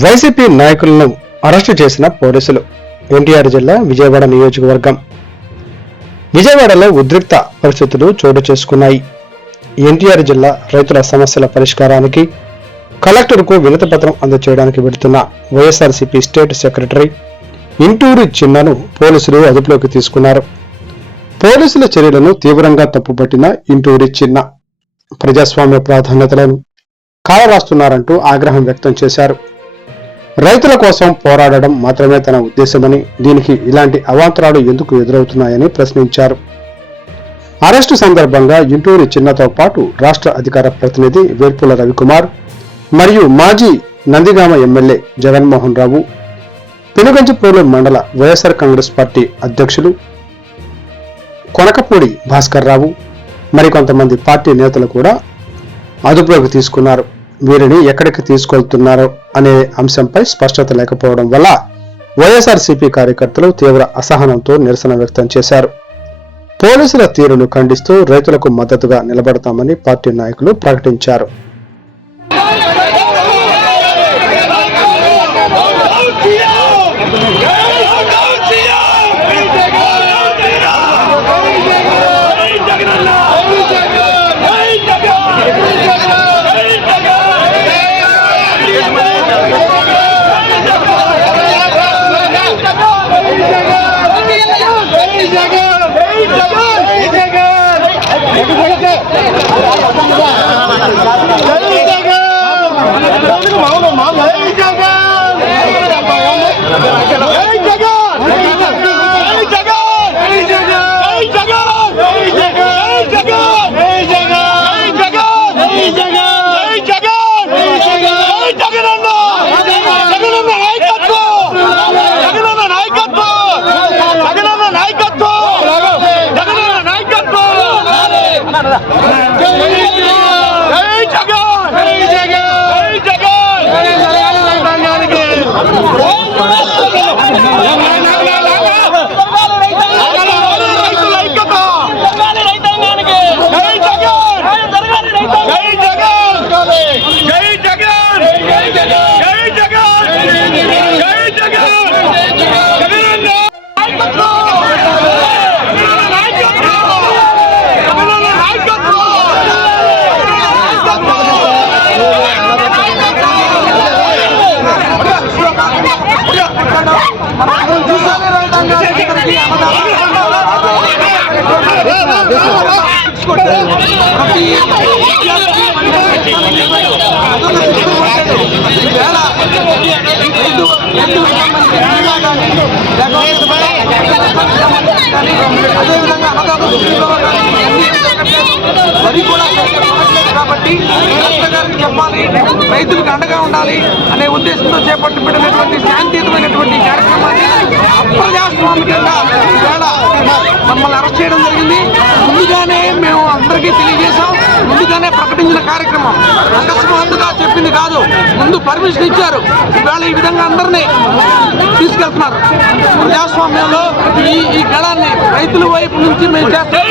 YCP నాయకులను arrest చేసిన పోలీసులు. ఎన్టీఆర్ జిల్లా విజయవాడ నియోజకవర్గం. విజయవాడలో ఉద్రిక్త పరిస్థితులు చోటు చేసుకున్నాయి. ఎన్టీఆర్ జిల్లా రైతుల సమస్యల పరిష్కారానికి కలెక్టర్కు వినతిపత్రం అందజేయడానికి వెళుతున్న వైఎస్ఆర్సీపీ స్టేట్ సెక్రటరీ ఇంటూరి చిన్నను పోలీసులు అదుపులోకి తీసుకున్నారు. పోలీసుల చర్యలను తీవ్రంగా తప్పుపట్టిన ఇంటూరి చిన్న ప్రజాస్వామ్య ప్రాధాన్యతలను కాలరాస్తున్నారంటూ ఆగ్రహం వ్యక్తం చేశారు. రైతుల కోసం పోరాడడం మాత్రమే తన ఉద్దేశమని, దీనికి ఇలాంటి అవాంతరాలు ఎందుకు ఎదురవుతున్నాయని ప్రశ్నించారు. అరెస్టు సందర్భంగా ఇంటూరి చిన్నతో పాటు రాష్ట్ర అధికార ప్రతినిధి వేల్పుల రవికుమార్ మరియు మాజీ నందిగామ ఎమ్మెల్యే జగన్మోహన్ రావు, పెనుగంచిప్రోలు మండల వైఎస్ఆర్ కాంగ్రెస్ పార్టీ అధ్యక్షులు కొనకపూడి భాస్కర్ రావు, మరికొంతమంది పార్టీ నేతలు కూడా అదుపులోకి తీసుకున్నారు. వీరిని ఎక్కడికి తీసుకెళ్తున్నారో అనే అంశంపై స్పష్టత లేకపోవడం వల్ల వైఎస్ఆర్సీపీ కార్యకర్తలు తీవ్ర అసహనంతో నిరసన వ్యక్తం చేశారు. పోలీసుల తీరును ఖండిస్తూ రైతులకు మద్దతుగా నిలబడతామని పార్టీ నాయకులు ప్రకటించారు. వరి కూడా కాబట్టి చెప్పాలి, రైతులకు అండగా ఉండాలి అనే ఉద్దేశంతో చేపట్టబడినటువంటి శాంతియుతమైనటువంటి కార్యక్రమాన్ని అప్రజాస్వామికంగా ఈవేళ మమ్మల్ని అరెస్ట్ చేయడం జరిగింది. ముందుగానే మేము అందరికీ తెలియజేశాం, ముందుగానే ప్రకటించిన కార్యక్రమం, అకస్మాత్తుగా చెప్పింది కాదు. ముందు పర్మిషన్ ఇచ్చారు, ఈవేళ ఈ విధంగా అందరినీ తీసుకెళ్తున్నారు. ప్రజాస్వామ్యంలో ఈ గళాన్ని రైతుల వైపు నుంచి మేము చేస్తాం.